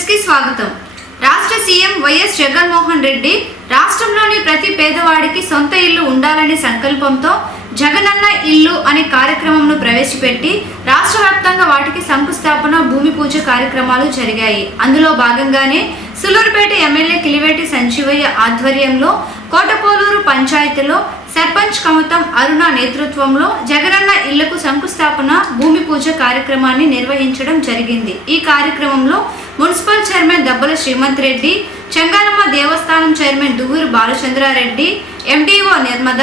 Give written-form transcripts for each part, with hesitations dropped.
News కి స్వాగతం. రాష్ట్ర సీఎం వైఎస్ జగన్మోహన్ రెడ్డి రాష్ట్రంలోని ప్రతి పేదవాడికి సొంత ఇల్లు ఉండాలనే సంకల్పంతో జగనన్న ఇల్లు అనే కార్యక్రమంను ప్రవేశపెట్టి రాష్ట్ర వ్యాప్తంగా వాటికి శంకుస్థాపన, భూమి పూజ కార్యక్రమాలు జరిగాయి. అందులో భాగంగానే సులూరుపేట ఎమ్మెల్యే కిలివేటి సంజీవయ్య ఆధ్వర్యంలో కోటపోలూరు పంచాయతీలో సర్పంచ్ కమతం అరుణ నేతృత్వంలో జగనన్న ఇళ్లకు శంకుస్థాపన, భూమి పూజ కార్యక్రమాన్ని నిర్వహించడం జరిగింది. ఈ కార్యక్రమంలో మున్సిపల్ చైర్మన్ దబ్బల శ్రీమంత్ రెడ్డి, చెంగాలమ్మ దేవస్థానం చైర్మన్ దువ్వూరు బాలచంద్రారెడ్డి, ఎండిఓ నిర్మద,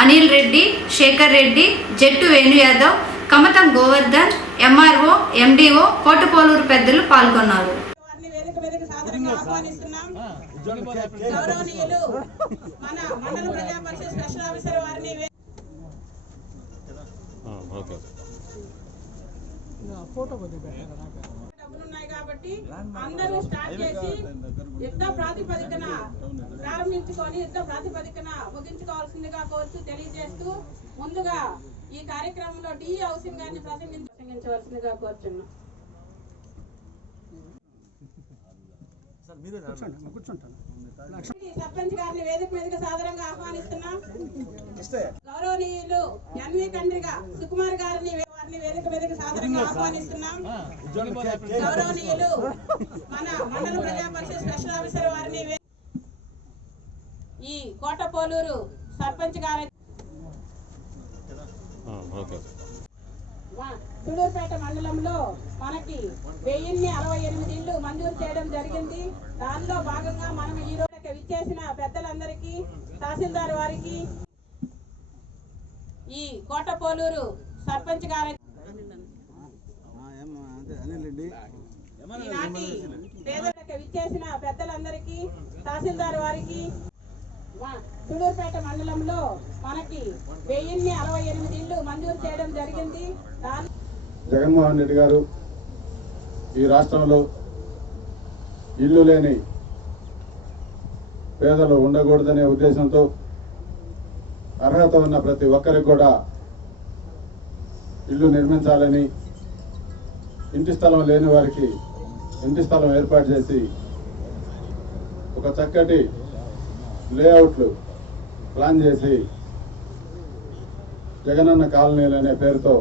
అనిల్ రెడ్డి, శేఖర్ రెడ్డి, జట్టు వేణు యాదవ్, కమతం గోవర్ధన్, ఎంఆర్ఓ, ఎండిఓ, కోటపోలూరు పెద్దలు పాల్గొన్నారు. డబ్బులున్నాయి కాబట్టి అందరూ స్టార్ట్ చేసి యుద్ధ ప్రాతిపదికన ప్రారంభించుకొని యుద్ధ ప్రాతిపదికన ముగించుకోవాల్సిందిగా కోరుతూ తెలియజేస్తూ ముందుగా ఈ కార్యక్రమంలో డి హౌసింగ్ గారిని ప్రసంగించవలసిందిగా కోరుతున్నాం. సర్పంచ్ గారిని వేదిక మీదుగా సాదరంగా ఆహ్వానిస్తున్నాం. గౌరవనీయులు ఎన్వి కండ్రిగా సుకుమార్ గారిని వేదిక మీదుగా సాదరంగా ఆహ్వానిస్తున్నాం. గౌరవనీయులు మన మండల ప్రజా పరిషత్ స్పెషల్ ఆఫీసర్ వారిని ఈ కోటపోలూరు సర్పంచ్ గారి సులూరుపేట మండలంలో మనకి 1068 ఇళ్లు మంజూరు చేయడం జరిగింది. దానిలో భాగంగా మనం ఈ రోజు విచ్చేసిన పెద్దలందరికీ, తహసీల్దార్ వారికి, ఈ కోటపోలూరు సర్పంచ్ గారి ఈనాటి పేదలకు విచ్చేసిన పెద్దలందరికీ, తహసీల్దార్ వారికి సులూరుపేట మండలంలో మనకి 1068 ఇళ్లు మంజూరు చేయడం జరిగింది. జగన్మోహన్ రెడ్డి గారు ఈ రాష్ట్రంలో ఇల్లు లేని పేదలు ఉండకూడదనే ఉద్దేశంతో అర్హత ఉన్న ప్రతి ఒక్కరికి కూడా ఇల్లు నిర్మించాలని, ఇంటి స్థలం లేని వారికి ఇంటి స్థలం ఏర్పాటు చేసి ఒక చక్కటి లేఅవుట్లు ప్లాన్ చేసి జగనన్న కాలనీలు అనే పేరుతో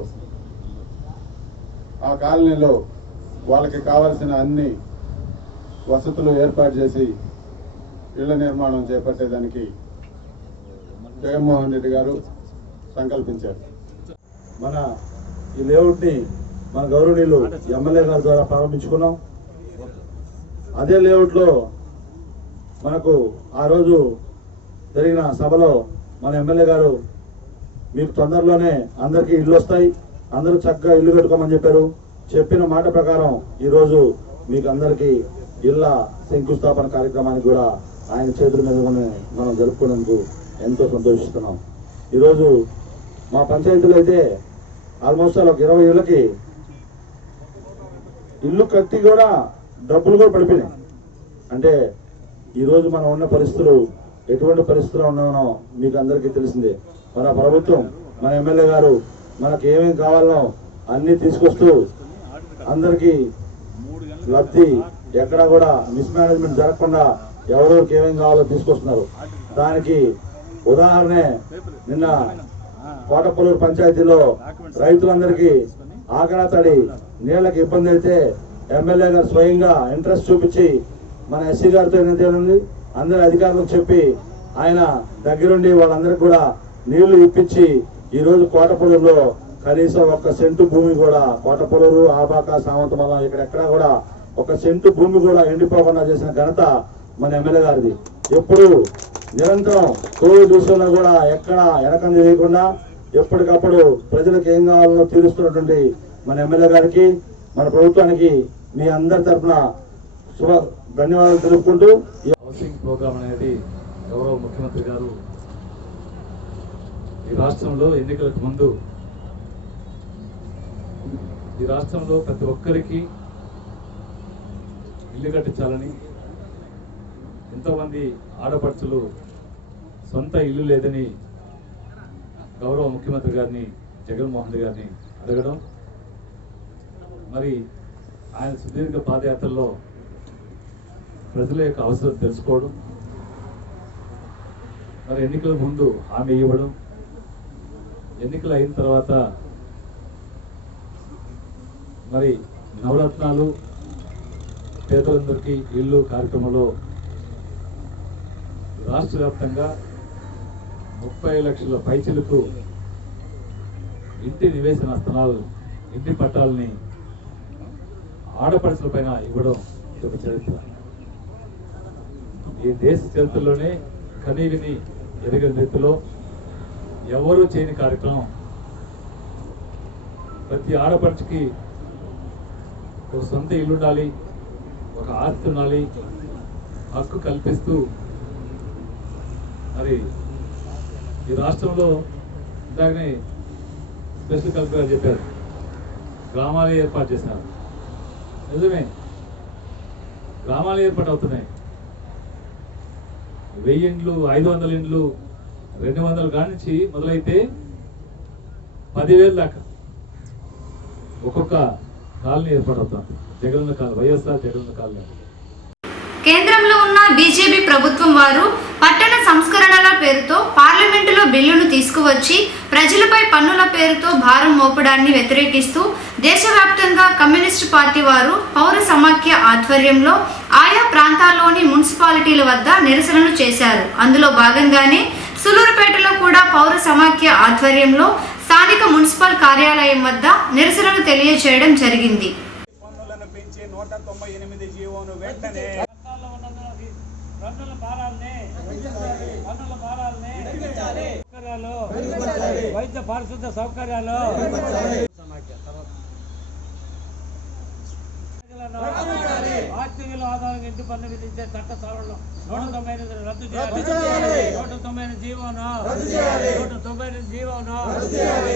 ఆ కాలనీలో వాళ్ళకి కావాల్సిన అన్ని వసతులు ఏర్పాటు చేసి ఇళ్ల నిర్మాణం చేపట్టేదానికి జగన్మోహన్ రెడ్డి గారు సంకల్పించారు. మన ఈ లేఅవుట్ని మన గౌరవనీయులు ఎమ్మెల్యే గారి ద్వారా ప్రారంభించుకున్నాం. అదే లేఅవుట్లో మనకు ఆ రోజు జరిగిన సభలో మన ఎమ్మెల్యే గారు మీకు తొందరలోనే అందరికీ ఇల్లు వస్తాయి, అందరూ చక్కగా ఇల్లు కట్టుకోమని చెప్పారు. చెప్పిన మాట ప్రకారం ఈరోజు మీకు అందరికీ ఇళ్ల శంకుస్థాపన కార్యక్రమానికి కూడా ఆయన చేతుల మీద మనం జరుపుకునేందుకు ఎంతో సంతోషిస్తున్నాం. ఈరోజు మా పంచాయతీలో అయితే ఆల్మోస్ట్ ఒక 20 ఇళ్ళకి ఇల్లు కట్టి కూడా డబ్బులు కూడా పడిపోయినాయి. అంటే ఈరోజు మనం ఉన్న పరిస్థితులు ఎటువంటి పరిస్థితుల్లో ఉన్నామో మీకు అందరికీ తెలిసిందే. మన ప్రభుత్వం, మన ఎమ్మెల్యే గారు మనకు ఏమేమి కావాలనో అన్నీ తీసుకొస్తూ అందరికీ లబ్ధి ఎక్కడా కూడా మిస్మేనేజ్మెంట్ జరగకుండా ఎవరెవరికి ఏమేమి కావాలో తీసుకొస్తున్నారు. దానికి ఉదాహరణే నిన్న కోటపోలూరు పంచాయతీలో రైతులందరికీ ఆకరా తడి నీళ్ళకి ఇబ్బంది అయితే ఎమ్మెల్యే గారు స్వయంగా ఇంట్రెస్ట్ చూపించి మన ఎస్సీ గారితో ఏదైతే ఉంది అందరి అధికారులకు చెప్పి ఆయన దగ్గరుండి వాళ్ళందరికీ కూడా నీళ్లు ఇప్పించి ఈరోజు కోటపోలూరులో కనీసం 1 సెంటు భూమి కూడా, కోటపోలూరు, ఆబాక, సామంతమలం ఇక్కడెక్కడా కూడా 1 సెంటు భూమి కూడా ఎండిపోకుండా చేసిన ఘనత మన ఎమ్మెల్యే గారిది. ఎప్పుడు నిరంతరం కోవిడ్ విషయంలో కూడా ఎక్కడ వెనకంజ వేయకుండా ఎప్పటికప్పుడు ప్రజలకు ఏం కావాలో తీరుస్తున్నటువంటి మన ఎమ్మెల్యే గారికి, మన ప్రభుత్వానికి మీ అందరి తరఫున ధన్యవాదాలు తెలుపుకుంటూ ఈ హౌసింగ్ ప్రోగ్రామ్ అనేది గౌరవ ముఖ్యమంత్రి గారు ఈ రాష్ట్రంలో ఎన్నికలకు ముందు ఈ రాష్ట్రంలో ప్రతి ఒక్కరికి ఇల్లు కట్టించాలని, ఎంతోమంది ఆడపడుచులు సొంత ఇల్లు లేదని గౌరవ ముఖ్యమంత్రి గారిని, జగన్మోహన్ రెడ్డి గారిని అడగడం, మరి ఆయన సుదీర్ఘ పాదయాత్రలో ప్రజల యొక్క అవసరం తెలుసుకోవడం, మరి ఎన్నికల ముందు హామీ ఇవ్వడం, ఎన్నికలు అయిన తర్వాత మరి నవరత్నాలు, పేదలందరికీ ఇల్లు కార్యక్రమంలో రాష్ట్ర వ్యాప్తంగా 30 లక్షల పైచిలకు ఇంటి నివేశన స్థలాలు, ఇంటి పట్టాలని ఆడపడుచుల పైన ఇవ్వడం ఇది ఒక చరిత్ర. ఈ దేశ చరిత్రలోనే కనీవిని ఎరగని రీతిలో ఎవరూ చేయని కార్యక్రమం. ప్రతి ఆడపడుచుకి ఒక సొంత ఇల్లు ఉండాలి, ఒక ఆస్తి ఉండాలి, హక్కు కల్పిస్తూ మరి ఈ రాష్ట్రంలో ఇందాకనే స్పెషల్ కలెక్టర్ గారు చెప్పారు, గ్రామాలు ఏర్పాటు చేశారు. నిజమే, గ్రామాలు ఏర్పాటు అవుతున్నాయి. 1000 ఇండ్లు, 500 ఇండ్లు, 200 కానించి మొదలైతే 10,000 దాకా ఒక్కొక్క కాలనీ ఏర్పాటవుతుంది. Jagananna colony, YSR Jagananna colony. కేంద్రంలో ఉన్న బీజేపీ ప్రభుత్వం వారు పట్టణ సంస్కరణల పేరుతో పార్లమెంటులో బిల్లును తీసుకువచ్చి ప్రజలపై పన్నుల పేరుతో భారం మోపడాన్ని వ్యతిరేకిస్తూ దేశవ్యాప్తంగా కమ్యూనిస్టు పార్టీ వారు పౌర సమాఖ్య ఆధ్వర్యంలో ఆయా ప్రాంతాల్లోని మున్సిపాలిటీల వద్ద నిరసనలు చేశారు. అందులో భాగంగానే సులూరుపేటలో కూడా పౌర సమాఖ్య ఆధ్వర్యంలో స్థానిక మున్సిపల్ కార్యాలయం వద్ద నిరసనలు తెలియజేయడం జరిగింది. పన్నులను పెంచి 198 జీవోను వెంటనే వైద్య పారిశుద్ధ సౌకర్యాలు ఆస్తి విలువ ఆధారంగా ఇంటి పన్ను విధించే చట్ట సవరణలు 198 రద్దు చేయాలి. 198 జీవోను 198 జీవోను 96,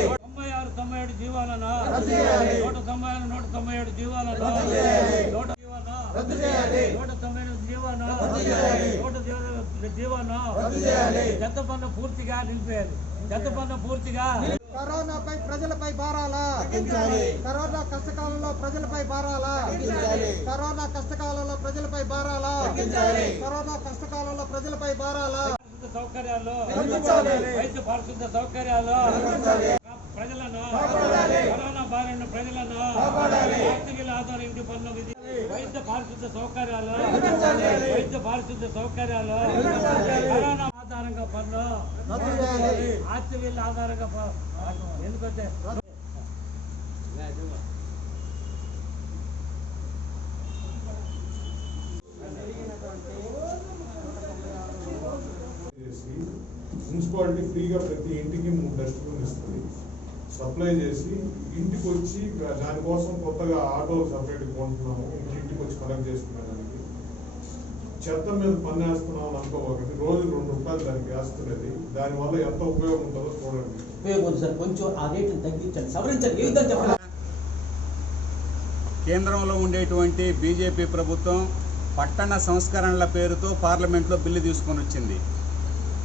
97 జీవాలను 196, 197 జీవాలను 198 జీవోను చెత్త పన్ను పూర్తిగా నిలిపేయాలి. చెత్త పన్ను పూర్తిగా. కరోనాపై ప్రజలపై భారాలా, కరోనా కష్టకాలంలో ప్రజలపై భారాలా, కరోనా కష్టకాలంలో ప్రజలపై భారాలా, కరోనా కష్టకాలంలో ప్రజలపై భారాలా. సౌకర్యాలు, వైద్య పారిశుద్ధ సౌకర్యాలు ప్రజలను, కరోనా బారిన ప్రజలను ఆస్తిల ఆధార ఇంటి పన్ను విధి, వైద్య పారిశుద్ధ సౌకర్యాలు, వైద్య పారిశుద్ధ సౌకర్యాలు, కరోనా ఆధారంగా పన్ను, ఆస్తి వీళ్ళ ఆధారంగా ఎందుకంటే మున్సిపాలిటీ ఫ్రీగా ప్రతి ఇంటికి 3 డస్ట్బిన్ ఇస్తుంది. సప్లై చేసి ఇంటికి వచ్చి దానికోసం కొత్తగా ఆటోలు సపరేట్ కొంటున్నాము. ఇంటికి వచ్చి కలెక్ట్ చేసుకునే దానికి చెత్త మీద పన్ను వేస్తున్నాం అనుకోకండి. రోజు 2 రూపాయలు దానికి వేస్తున్నది. దానివల్ల ఎంత ఉపయోగం ఉంటుందో చూడండి. కొంచెం ఆ రేటును తగ్గించండి, సవరించండి. కేంద్రంలో ఉండేటువంటి బీజేపీ ప్రభుత్వం పట్టణ సంస్కరణల పేరుతో పార్లమెంట్లో బిల్లు తీసుకొని వచ్చింది.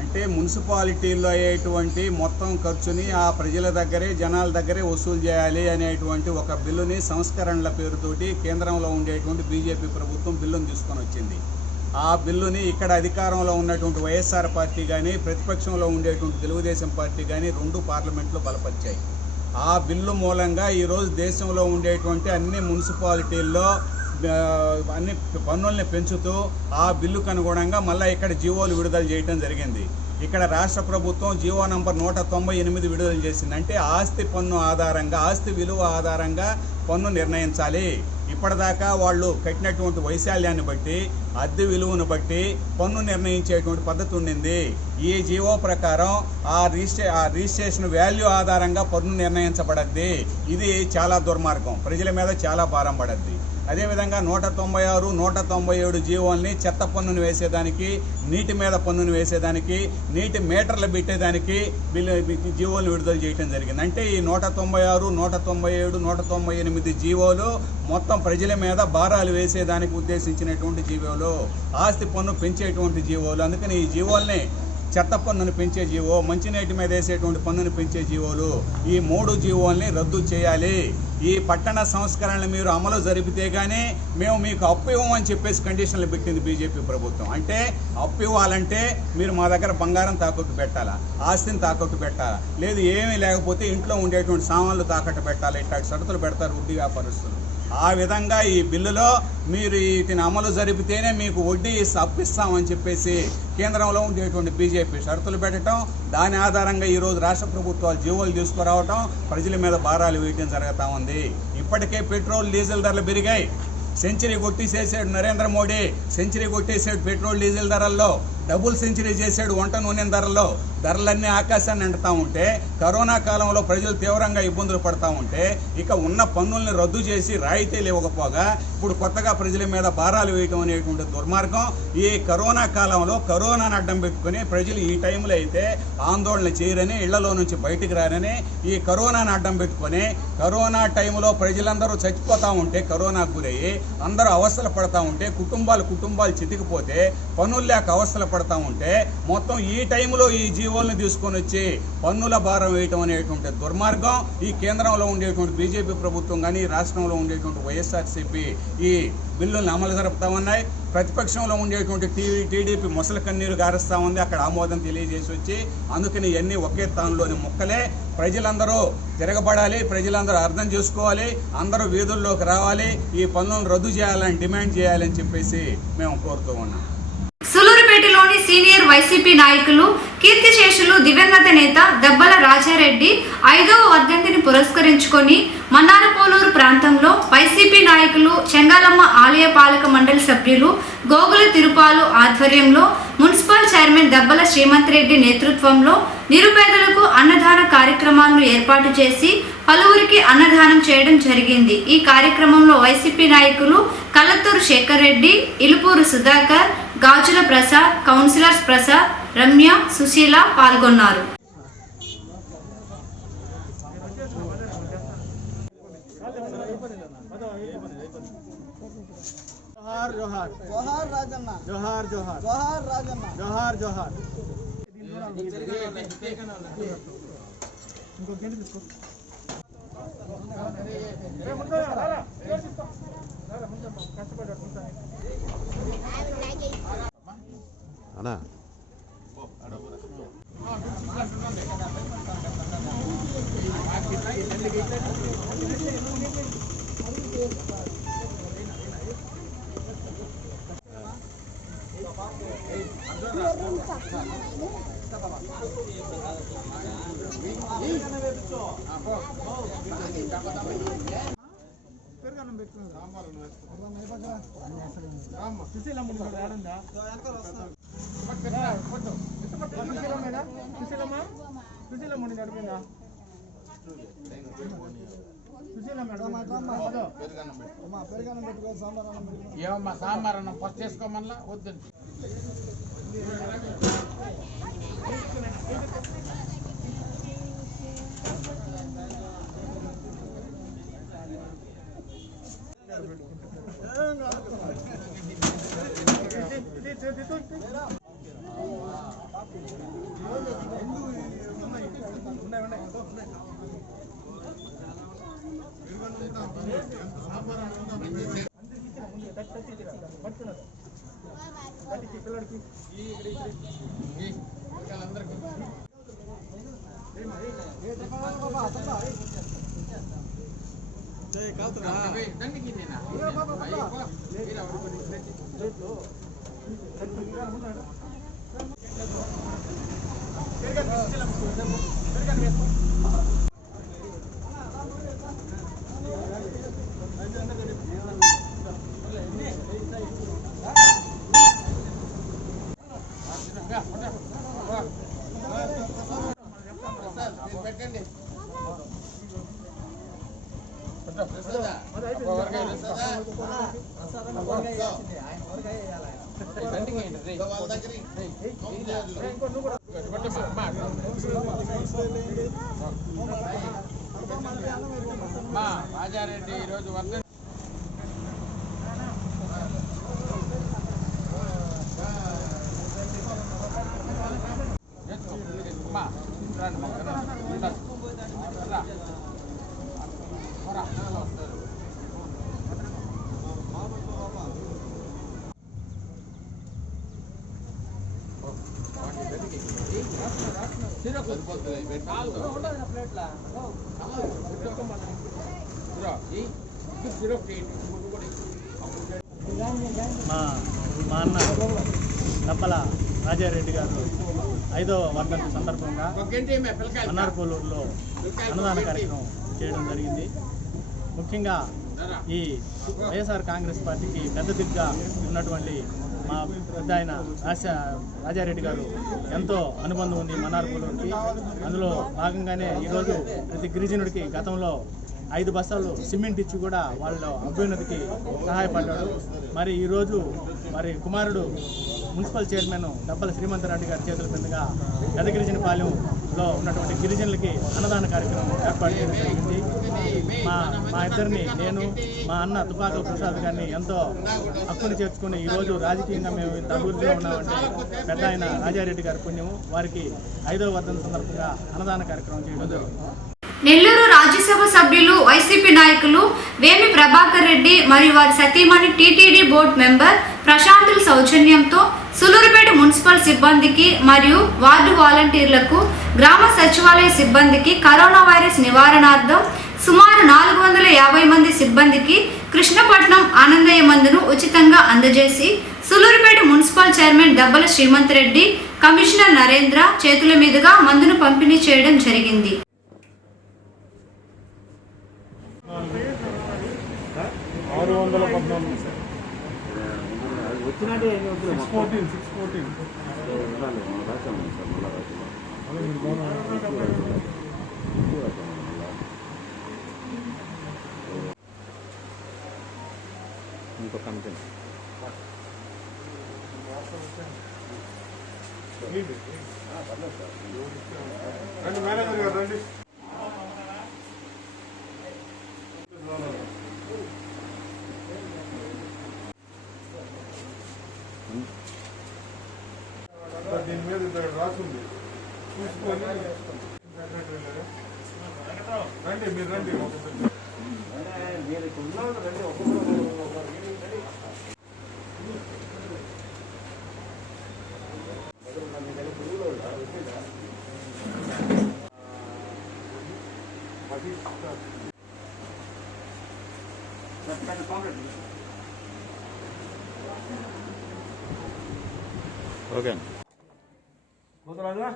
అంటే మున్సిపాలిటీల్లో అయ్యేటువంటి మొత్తం ఖర్చుని ఆ ప్రజల దగ్గరే, జనాల దగ్గరే వసూలు చేయాలి అనేటువంటి ఒక బిల్లుని సంస్కరణల పేరుతోటి కేంద్రంలో ఉండేటువంటి బీజేపీ ప్రభుత్వం బిల్లును తీసుకొని వచ్చింది. ఆ బిల్లుని ఇక్కడ అధికారంలో ఉన్నటువంటి వైఎస్ఆర్ పార్టీ కానీ, ప్రతిపక్షంలో ఉండేటువంటి తెలుగుదేశం పార్టీ కానీ 2 పార్లమెంట్లో బలపరిచాయి. ఆ బిల్లు మూలంగా ఈరోజు దేశంలో ఉండేటువంటి అన్ని మున్సిపాలిటీల్లో అన్ని పన్నుల్ని పెంచుతూ ఆ బిల్లుకు అనుగుణంగా మళ్ళీ ఇక్కడ జీవోలు విడుదల చేయడం జరిగింది. ఇక్కడ రాష్ట్ర ప్రభుత్వం జీవో నంబర్ 198 విడుదల చేసింది. అంటే ఆస్తి పన్ను ఆధారంగా, ఆస్తి విలువ ఆధారంగా పన్ను నిర్ణయించాలి. ఇప్పటిదాకా వాళ్ళు కట్టినటువంటి వైశాల్యాన్ని బట్టి, అద్దె విలువను బట్టి పన్ను నిర్ణయించేటువంటి పద్ధతి ఉండింది. ఈ జీవో ప్రకారం ఆ రిజిస్ట్రేషన్ వాల్యూ ఆధారంగా పన్ను నిర్ణయించబడద్ది. ఇది చాలా దుర్మార్గం, ప్రజల మీద చాలా భారం పడద్ది. అదేవిధంగా 196, 197 జీవోల్ని చెత్త పన్నును వేసేదానికి, నీటి మీద పన్నును వేసేదానికి, నీటి మీటర్లు పెట్టేదానికి జీవోలు విడుదల చేయడం జరిగింది. అంటే ఈ 196, 197, 198 జీవోలు మొత్తం ప్రజల మీద భారాలు వేసేదానికి ఉద్దేశించినటువంటి జీవోలు, ఆస్తి పన్ను పెంచేటువంటి జీవోలు. అందుకని ఈ జీవోల్ని చెత్త పన్నును పెంచే జీవో, మంచినీటి మీద వేసేటువంటి పన్నును పెంచే జీవోలు, ఈ 3 జీవోల్ని రద్దు చేయాలి. ఈ పట్టణ సంస్కరణలు మీరు అమలు జరిపితే కానీ మేము మీకు అప్పు ఇవ్వమని చెప్పేసి కండిషన్లు పెట్టింది బీజేపీ ప్రభుత్వం. అంటే అప్పు ఇవ్వాలంటే మీరు మా దగ్గర బంగారం తాకట్టు పెట్టాలా, ఆస్తిని తాకట్టు పెట్టాలా, లేదు ఏమీ లేకపోతే ఇంట్లో ఉండేటువంటి సామాన్లు తాకట్టు పెట్టాలి. ఇట్లాంటి షరతులు పెడతారు వడ్డీ వ్యాపారస్తులు. ఆ విధంగా ఈ బిల్లులో మీరు వీటిని అమలు జరిపితేనే మీకు వడ్డీ అప్పిస్తామని చెప్పేసి కేంద్రంలో ఉండేటువంటి బీజేపీ షరతులు పెట్టడం, దాని ఆధారంగా ఈరోజు రాష్ట్ర ప్రభుత్వాలు జీవోలు తీసుకురావటం, ప్రజల మీద భారాలు వేయడం జరుగుతూ ఉంది. ఇప్పటికే పెట్రోల్ డీజిల్ ధరలు పెరిగాయి. సెంచరీ కొట్టేసేసాడు నరేంద్ర మోడీ, సెంచరీ కొట్టేసాడు పెట్రోల్ డీజిల్ ధరల్లో, డబుల్ సెంచరీ చేశాడు వంట నూనె ధరల్లో. ధరలన్నీ ఆకాశాన్ని అంటుతూ ఉంటే, కరోనా కాలంలో ప్రజలు తీవ్రంగా ఇబ్బందులు పడుతూ ఉంటే, ఇక ఉన్న పన్నుల్ని రద్దు చేసి రాయితీలు ఇవ్వకపోగా ఇప్పుడు కొత్తగా ప్రజల మీద భారాలు వేయటం అనేటువంటి దుర్మార్గం. ఈ కరోనా కాలంలో కరోనాను అడ్డం పెట్టుకుని ప్రజలు ఈ టైంలో అయితే ఆందోళన చేయరని, ఇళ్లలో నుంచి బయటికి రారని, ఈ కరోనాను అడ్డం పెట్టుకొని కరోనా టైంలో ప్రజలందరూ చచ్చిపోతూ ఉంటే, కరోనాకు గురయ్యి అందరూ అవస్థలు పడతా ఉంటే, కుటుంబాలు చితికిపోతే, పన్నులు లేక అవస్థలు పడతా ఉంటే, మొత్తం ఈ టైంలో ఈ జీవోల్ని తీసుకొని వచ్చి పన్నుల భారం వేయటం అనేటువంటి దుర్మార్గం. ఈ కేంద్రంలో ఉండేటువంటి బీజేపీ ప్రభుత్వం కానీ రాష్ట్రంలో ఉండేటువంటి వైఎస్ఆర్సీపీ ఈ బిల్లులను అమలు జరుపుతా ఉన్నాయి. ప్రతిపక్షంలో ఉండేటువంటి టీడీపీ ముసలి కన్నీరు గారుస్తూ ఉంది. అక్కడ ఆమోదం తెలియజేసి వచ్చి, అందుకని ఇవన్నీ ఒకే తానులోని ముక్కలే. ప్రజలందరూ తిరగబడాలి, ప్రజలందరూ అర్థం చేసుకోవాలి, అందరూ వీధుల్లోకి రావాలి, ఈ పన్నులను రద్దు చేయాలని డిమాండ్ చేయాలని చెప్పేసి మేము కోరుతూ ఉన్నాం. సూలూరుపేటలోని సీనియర్ వైసీపీ నాయకులు కీర్తిశేషులు దివంగత నేత దబ్బల రాజారెడ్డి 5వ వర్ధంతిని పురస్కరించుకొని మన్నారపోలూరు ప్రాంతంలో వైసీపీ నాయకులు, చెంగాలమ్మ ఆలయ పాలక మండలి సభ్యులు గోగుల తిరుపాలు ఆధ్వర్యంలో మున్సిపల్ చైర్మన్ దబ్బల శ్రీమంత్ రెడ్డి నేతృత్వంలో నిరుపేదలకు అన్నదాన కార్యక్రమాలను ఏర్పాటు చేసి పలువురికి అన్నదానం చేయడం జరిగింది. ఈ కార్యక్రమంలో వైసీపీ నాయకులు కల్లత్తూరు శేఖర్ రెడ్డి, ఇలుపూరు సుధాకర్, గాజుల ప్రసాద్, కౌన్సిలర్స్ ప్రసాద్, రమ్య, సుశీల పాల్గొన్నారు. జోహార్ జోహార్ జోహార్ రాజన్న, జోహార్ జోహార్ జోహార్ రాజన్న, జోహార్ జోహార్. అన్నా ఏమమ్మా సాంబార్ అన్నం ఫస్ట్ చేసుకోమల్లా వద్దండి. రాజారెడ్డి ఈరోజు వర్ధ మా అన్న నప్పల రాజారెడ్డి గారు 5వ వర్ధంతి సందర్భంగా అన్నారపూలూరులో అన్నదాన కార్యక్రమం చేయడం జరిగింది. ముఖ్యంగా ఈ వైఎస్ఆర్ కాంగ్రెస్ పార్టీకి పెద్ద దిగ్గా ఉన్నటువంటి మా పెద్ద ఆయన రాజారెడ్డి గారు ఎంతో అనుబంధం ఉంది మన్నారపూలూరుకి. అందులో భాగంగానే ఈరోజు ప్రతి గిరిజనుడికి గతంలో 5 బస్తాలు సిమెంట్ ఇచ్చి కూడా వాళ్ళ అభ్యున్నతికి సహాయపడ్డాడు. మరి ఈరోజు కుమారుడు మున్సిపల్ చైర్మన్ డబ్బల శ్రీమంతరెడ్డి గారి చేతుల మీదుగా పెద్ద గిరిజనపాలెంలో ఉన్నటువంటి గిరిజనులకి అన్నదాన కార్యక్రమం ఏర్పాటు చేయడం జరిగింది. మా ఇద్దరిని, నేను మా అన్న తుపాకుల ప్రసాద్ గారిని ఎంతో హక్కుని చేర్చుకుని ఈరోజు రాజకీయంగా మేము ఇంత అభివృద్ధిలో ఉన్నామంటే పెద్ద ఆయన రాజారెడ్డి గారి పుణ్యము. వారికి 5వ వర్ధంతి సందర్భంగా అన్నదాన కార్యక్రమం చేయడం జరుగుతుంది. నెల్లూరు రాజ్యసభ సభ్యులు వైసీపీ నాయకులు వేమి ప్రభాకర్ రెడ్డి మరియు వారి సతీమణి టీటీడీ బోర్డు మెంబర్ ప్రశాంతుల సౌజన్యంతో సులూరుపేట మున్సిపల్ సిబ్బందికి మరియు వార్డు వాలంటీర్లకు, గ్రామ సచివాలయ సిబ్బందికి కరోనా వైరస్ నివారణార్థం సుమారు 450 మంది సిబ్బందికి కృష్ణపట్నం ఆనందయ్య మందును ఉచితంగా అందజేసి Sullurpeta municipal chairman Dabbala Srimanth Reddy, commissioner Narendra చేతుల మీదుగా మందును పంపిణీ చేయడం జరిగింది. మేనేజర్ గారు రండి. దీని మీద ఇక్కడ రాసింది చూసుకొని రండి, మీరు రండి. ఓకే రాజా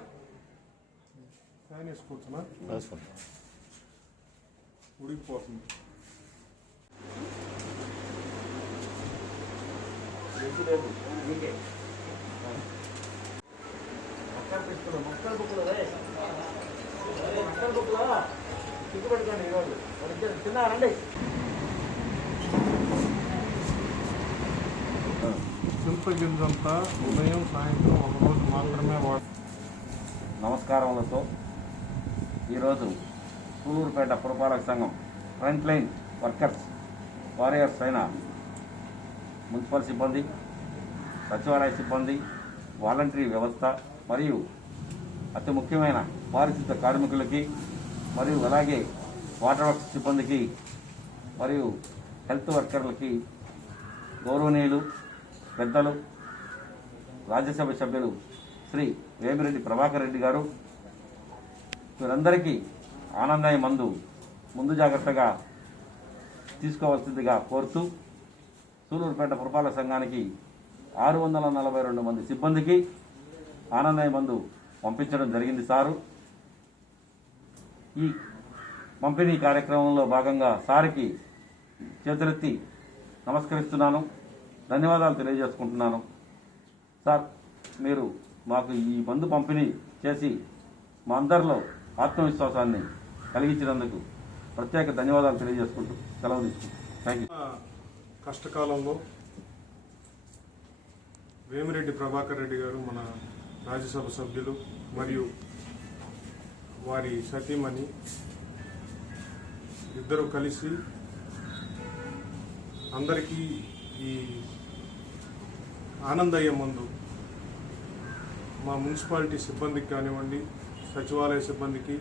ఫ్యాన్ వేసుకోవచ్చునా? ఉడికిపోతుంది. చింతగింజంతా ఉదయం సాయంత్రం ఒక రోజు మాత్రమే నమస్కారములతో ఈరోజు సూలూరుపేట పురపాలక సంఘం ఫ్రంట్ లైన్ వర్కర్స్ వారియర్స్ అయిన మున్సిపల్ సిబ్బంది, సచివాలయ సిబ్బంది, వాలంటరీ వ్యవస్థ మరియు అతి ముఖ్యమైన పారిశుద్ధ కార్మికులకి మరియు అలాగే వాటర్ వర్క్స్ సిబ్బందికి మరియు హెల్త్ వర్కర్లకి, గౌరవనీయులు పెద్దలు రాజ్యసభ సభ్యులు శ్రీ వేమిరెడ్డి ప్రభాకర్ రెడ్డి గారు వీరందరికీ ఆనందయ్య మందు ముందు జాగ్రత్తగా తీసుకోవాల్సిందిగా కోరుతూ సూలూరుపేట పురపాలక సంఘానికి 642 మంది సిబ్బందికి ఆనందయ్య మందు పంపించడం జరిగింది సారు. ఈ పంపిణీ కార్యక్రమంలో భాగంగా సార్కి చేతులెత్తి నమస్కరిస్తున్నాను, ధన్యవాదాలు తెలియజేసుకుంటున్నాను. సార్, మీరు మాకు ఈ మందు పంపిణీ చేసి మా అందరిలో ఆత్మవిశ్వాసాన్ని కలిగించినందుకు ప్రత్యేక ధన్యవాదాలు తెలియజేసుకుంటూ సెలవు తీసుకుంటాం. Thank you. కష్టకాలంలో వేమిరెడ్డి ప్రభాకర్ రెడ్డి గారు మన రాజ్యసభ సభ్యులు మరియు వారి సతీమణి ఇద్దరు కలిసి అందరికీ ఈ ఆనందయ్య మందు మా మున్సిపాలిటీ సిబ్బందికి కానివ్వండి, సచివాలయ సిబ్బందికి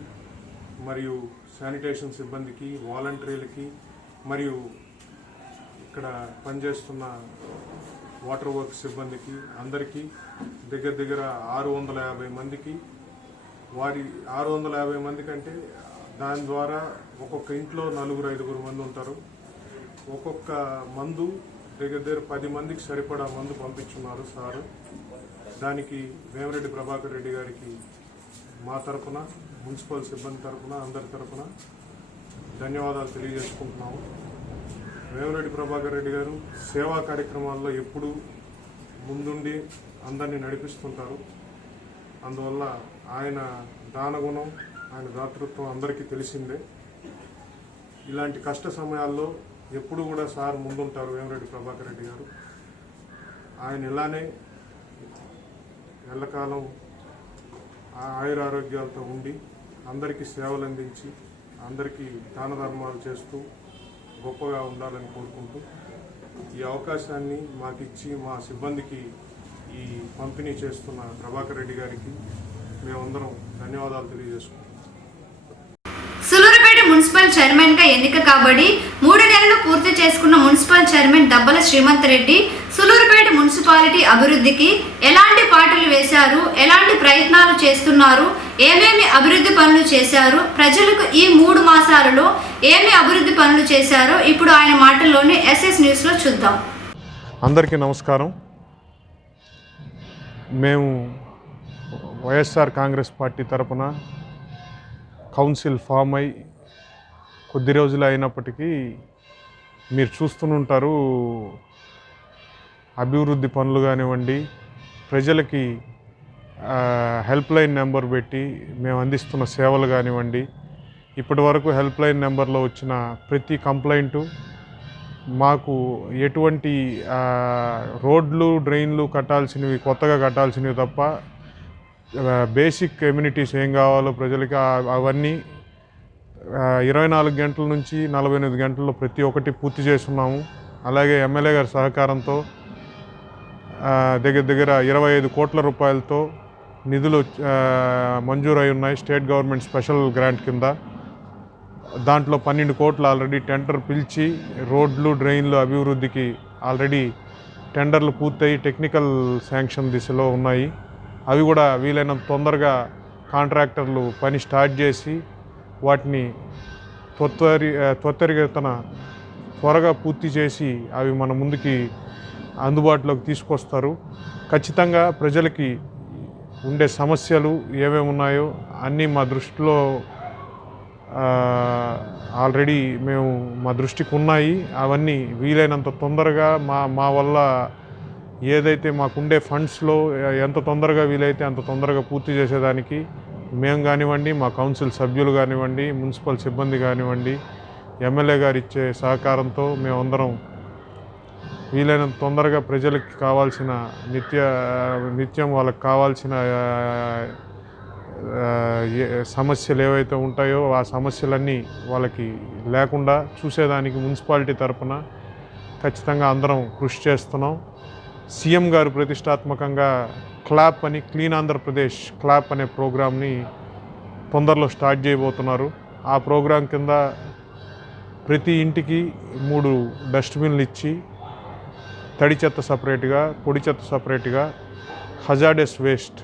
మరియు శానిటేషన్ సిబ్బందికి, వాలంటీర్లకి మరియు ఇక్కడ పనిచేస్తున్న వాటర్ వర్క్స్ సిబ్బందికి అందరికీ దగ్గర 650 మందికి వారి 650 మంది కంటే దాని ద్వారా ఒక్కొక్క ఇంట్లో 4-5 మంది ఉంటారు. ఒక్కొక్క మందు దగ్గర 10 మందికి సరిపడా మందు పంపించున్నారు సారు. దానికి వేమిరెడ్డి ప్రభాకర్ రెడ్డి గారికి మా తరఫున, మున్సిపల్ సిబ్బంది తరఫున, అందరి తరఫున ధన్యవాదాలు తెలియజేసుకుంటున్నాము. వేమిరెడ్డి ప్రభాకర్ రెడ్డి గారు సేవా కార్యక్రమాల్లో ఎప్పుడూ ముందుండి అందరినీ నడిపిస్తుంటారు. అందువల్ల ఆయన దానగుణం, ఆయన దాతృత్వం అందరికీ తెలిసిందే. ఇలాంటి కష్ట సమయాల్లో ఎప్పుడు కూడా సార్ ముందుంటారు వేమిరెడ్డి ప్రభాకర్ రెడ్డి గారు. ఆయన ఇలానే ఎల్లకాలం ఆయురారోగ్యాలతో ఉండి అందరికీ సేవలు అందించి అందరికీ దాన ధర్మాలు చేస్తూ గొప్పగా ఉండాలని కోరుకుంటూ ఈ అవకాశాన్ని మాకిచ్చి మా సిబ్బందికి ఈ పంపిణీ చేస్తున్న ప్రభాకర్ రెడ్డి గారికి మేమందరం ధన్యవాదాలు తెలియజేసుకుంటాం. సులూరుపేట మున్సిపల్ చైర్మన్ గా ఎన్నిక కాబడి 3 నెలలు పూర్తి చేసుకున్న municipal chairman Dabbala Srimanth Reddy Sullurpeta municipality అభివృద్ధికి ఎలాంటి పాటలు వేశారు, ఎలాంటి ప్రయత్నాలు చేస్తున్నారు, ఏమేమి అభివృద్ధి పనులు చేశారు, ప్రజలకు ఈ 3 మాసాలలో ఏమి అభివృద్ధి పనులు చేశారో ఇప్పుడు ఆయన మాటల్లోనే ఎస్ఎస్ న్యూస్ లో చూద్దాం. అందరికీ నమస్కారం. మేము వైఎస్ఆర్ కాంగ్రెస్ పార్టీ తరపున కౌన్సిల్ ఫామ్ అయి కొద్ది రోజులు అయినప్పటికీ మీరు చూస్తుంటారు, అభివృద్ధి పనులు కానివ్వండి, ప్రజలకి హెల్ప్ లైన్ నెంబర్ పెట్టి మేము అందిస్తున్న సేవలు కానివ్వండి, ఇప్పటి వరకు హెల్ప్ లైన్ నెంబర్లో వచ్చిన ప్రతి కంప్లైంటు మాకు ఎటువంటి రోడ్లు, డ్రైన్లు కట్టాల్సినవి కొత్తగా కట్టాల్సినవి తప్ప బేసిక్ ఎమ్యూనిటీస్ ఏం కావాలో ప్రజలకి అవన్నీ 24 గంటల నుంచి 48 గంటల్లో ప్రతి ఒక్కటి పూర్తి చేస్తున్నాము. అలాగే ఎమ్మెల్యే గారి సహకారంతో దగ్గర 25 కోట్ల రూపాయలతో నిధులు మంజూరై ఉన్నాయి స్టేట్ గవర్నమెంట్ స్పెషల్ గ్రాంట్ కింద. దాంట్లో 12 కోట్లు ఆల్రెడీ టెండర్ పిలిచి రోడ్లు, డ్రైన్లు అభివృద్ధికి ఆల్రెడీ టెండర్లు పూర్తయి టెక్నికల్ శాంక్షన్ దిశలో ఉన్నాయి. అవి కూడా వీలైనంత తొందరగా కాంట్రాక్టర్లు పని స్టార్ట్ చేసి వాటిని త్వరితగతిన త్వరగా పూర్తి చేసి అవి మన ముందుకి అందుబాటులోకి తీసుకొస్తారు. ఖచ్చితంగా ప్రజలకి ఉండే సమస్యలు ఏమేమి ఉన్నాయో అన్నీ మా దృష్టిలో ఆల్రెడీ మా దృష్టికి ఉన్నాయి. అవన్నీ వీలైనంత తొందరగా మా వల్ల ఏదైతే మాకుండే ఫండ్స్లో ఎంత తొందరగా వీలైతే అంత తొందరగా పూర్తి చేసేదానికి మేము కానివ్వండి, మా కౌన్సిల్ సభ్యులు కానివ్వండి, మున్సిపల్ సిబ్బంది కానివ్వండి, ఎమ్మెల్యే గారు ఇచ్చే సహకారంతో మేమందరం వీలైనంత తొందరగా ప్రజలకు కావాల్సిన నిత్యం వాళ్ళకి కావాల్సిన సమస్యలు ఏవైతే ఉంటాయో ఆ సమస్యలన్నీ వాళ్ళకి లేకుండా చూసేదానికి మున్సిపాలిటీ తరఫున ఖచ్చితంగా అందరం కృషి చేస్తున్నాం. సీఎం గారు ప్రతిష్టాత్మకంగా క్లాప్ అని, క్లీన్ ఆంధ్రప్రదేశ్ క్లాప్ అనే ప్రోగ్రామ్ని తొందరలో స్టార్ట్ చేయబోతున్నారు. ఆ ప్రోగ్రాం కింద ప్రతి ఇంటికి 3 డస్ట్బిన్లు ఇచ్చి తడి చెత్త సపరేట్గా, పొడి చెత్త సపరేట్గా, హజార్డస్ వేస్ట్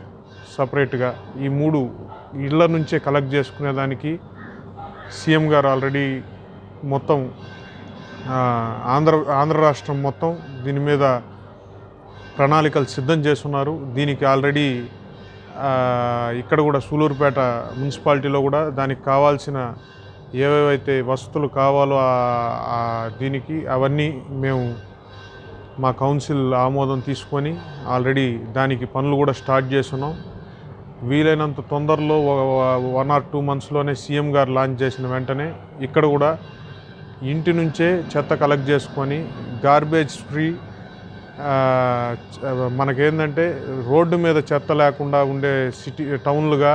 సపరేట్గా ఈ 3 ఇళ్ల నుంచే కలెక్ట్ చేసుకునేదానికి సీఎం గారు ఆల్రెడీ మొత్తం ఆంధ్ర రాష్ట్రం మొత్తం దీని మీద ప్రణాళికలు సిద్ధం చేస్తున్నారు. దీనికి ఆల్రెడీ ఇక్కడ కూడా సూలూరుపేట మున్సిపాలిటీలో కూడా దానికి కావాల్సిన ఏవేవైతే వసతులు కావాలో దీనికి అవన్నీ మేము మా కౌన్సిల్ ఆమోదం తీసుకొని ఆల్రెడీ దానికి పనులు కూడా స్టార్ట్ చేస్తున్నాం. వీలైనంత తొందరలో 1 or 2 monthsలోనే సీఎం గారు లాంచ్ చేసిన వెంటనే ఇక్కడ కూడా ఇంటి నుంచే చెత్త కలెక్ట్ చేసుకొని గార్బేజ్ ఫ్రీ, మనకేంటంటే రోడ్డు మీద చెత్త లేకుండా ఉండే టౌన్లుగా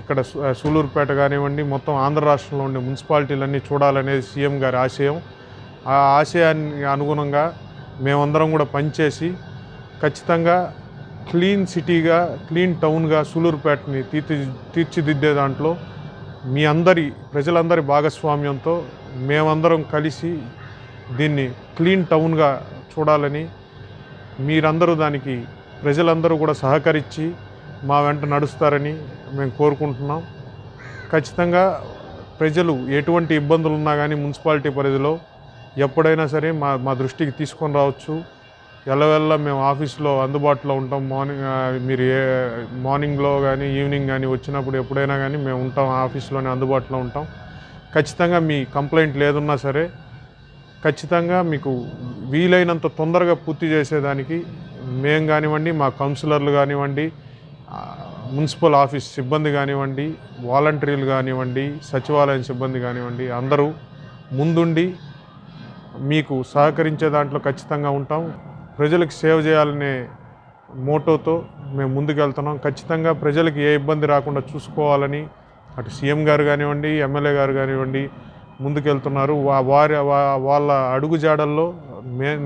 ఇక్కడ సూలూరుపేట కానివ్వండి, మొత్తం ఆంధ్ర రాష్ట్రంలో ఉండే మున్సిపాలిటీలన్నీ చూడాలనేది సీఎం గారి ఆశయం. ఆ ఆశయానికి అనుగుణంగా మేమందరం కూడా పనిచేసి ఖచ్చితంగా క్లీన్ సిటీగా, క్లీన్ టౌన్గా సూలూరుపేటని తీర్చిదిద్దే దాంట్లో మీ ప్రజలందరి భాగస్వామ్యంతో మేమందరం కలిసి దీన్ని క్లీన్ టౌన్గా చూడాలని మీరందరూ ప్రజలందరూ కూడా సహకరించి మా వెంట నడుస్తారని మేము కోరుకుంటున్నాం. ఖచ్చితంగా ప్రజలు ఎటువంటి ఇబ్బందులు ఉన్నా కానీ మున్సిపాలిటీ పరిధిలో ఎప్పుడైనా సరే మా దృష్టికి తీసుకొని రావచ్చు. ఎల్లవెల్ల మేము ఆఫీస్లో అందుబాటులో ఉంటాం. మీరు మార్నింగ్లో కానీ ఈవినింగ్ కానీ వచ్చినప్పుడు ఎప్పుడైనా కానీ మేము ఉంటాం, ఆఫీస్లోనే అందుబాటులో ఉంటాం. ఖచ్చితంగా మీ కంప్లైంట్ లేదున్నా సరే ఖచ్చితంగా మీకు వీలైనంత తొందరగా పూర్తి చేసేదానికి మేము కానివ్వండి, మా కౌన్సిలర్లు కానివ్వండి, మున్సిపల్ ఆఫీస్ సిబ్బంది కానివ్వండి, వాలంటీర్లు కానివ్వండి, సచివాలయం సిబ్బంది కానివ్వండి, అందరూ ముందుండి మీకు సహకరించే దాంట్లో ఖచ్చితంగా ఉంటాం. ప్రజలకు సేవ చేయాలనే మోటోతో మేము ముందుకెళ్తున్నాం. ఖచ్చితంగా ప్రజలకు ఏ ఇబ్బంది రాకుండా చూసుకోవాలని అటు సీఎం గారు కానివ్వండి, ఎమ్మెల్యే గారు కానివ్వండి ముందుకెళ్తున్నారు. వాళ్ళ అడుగుజాడల్లో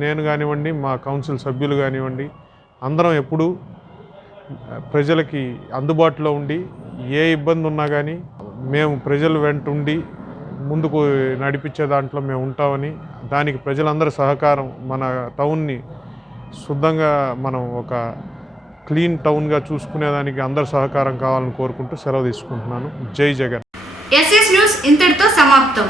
నేను కానివ్వండి, మా కౌన్సిల్ సభ్యులు కానివ్వండి, అందరం ఎప్పుడూ ప్రజలకి అందుబాటులో ఉండి ఏ ఇబ్బంది ఉన్నా కానీ మేము ప్రజల వెంట ఉండి ముందుకు నడిపించే దాంట్లో మేము ఉంటామని, దానికి ప్రజలందరి సహకారం మన టౌన్ని శుద్ధంగా మనం ఒక క్లీన్ టౌన్గా చూసుకునేదానికి అందరి సహకారం కావాలని కోరుకుంటూ సెలవు తీసుకుంటున్నాను. జై జగన్. ఎస్ఎస్ న్యూస్ ఇంతటితో సమాప్తం.